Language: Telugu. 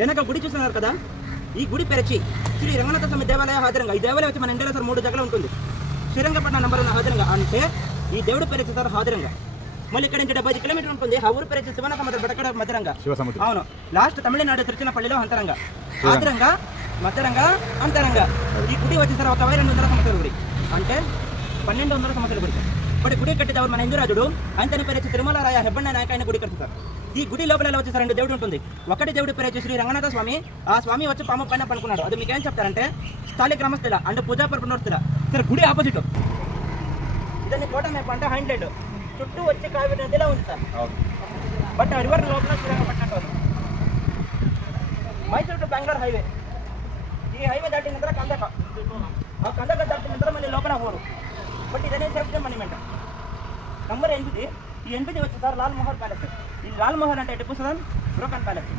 వెనక గుడి చూస్తున్నారు కదా? ఈ గుడి పెరచి శ్రీ రంగనాథ స్వామి దేవాలయ హాజరంగా. ఈ దేవాలయం వచ్చి మన ఇండియాలో సార్ మూడు జగలు ఉంటుంది. శ్రీరంగపట్నం నంబర్ ఉన్న హాజరంగా అంటే ఈ దేవుడు పెరచి సార్ హాజరంగా. మళ్ళీ ఇక్కడ నుంచి డెబ్బై కిలోమీటర్ ఉంటుంది. ఆ ఊరు పెరచి శివన సముద్రం బెడకడ మధ్యరంగా. శివసముద్రం అవును. లాస్ట్ తమిళనాడు తిరుచినపల్లిలో అంతరంగా. ఆదరంగా మధ్యరంగా అంతరంగా. ఈ గుడి వచ్చేసరి ఒక రెండు వందల సంవత్సరాల గుడి. అంటే పన్నెండు వందల సంవత్సరాల గుడి ఇప్పుడు గుడి కట్టినవారు మన హిందూరాజుడు. అంతని పేరు తిరుమల రాయ హెబ్బన్న నాయక ఆయన గుడి కట్టిస్తారు ఈ గుడి లోపల వచ్చేసి రెండు దేవుడు ఉంటుంది. ఒకటి దేవుడి పేరు శ్రీ రంగనాథ స్వామి. ఆ స్వామి వచ్చి పాము పైన పనుకున్నాడు అది మీకు ఏం చెప్తారంటే స్థానిక గ్రామస్తుల అంటే పూజా పరపునోస్తుల సరే గుడి ఆపోజిట్ ఇదని కోట మేప అంటే హైండ్లెండ్ చుట్టూ వచ్చి కావేరి నదిలో ఉంది సార్. బట్ రివర్ లోపల శ్రీరంగపట్నం. మైసూరు టు బెంగళూరు హైవే ఈ హైవే దాటిన తర్వాత కందక. ఆ కందక దాటిన తర్వాత మళ్ళీ లోపల పోరు బట్ ఇదనే సెల్ఫ్ మనీ నంబర్ ఎనిమిది. ఈ ఎనిమిది వచ్చి సార్ లాల్ మోహర్ ప్యాలెస్ ఈ లాల్ మోహర్ అంటే టిప్పు పుస్తకం బ్రోకన్ ప్యాలెస్.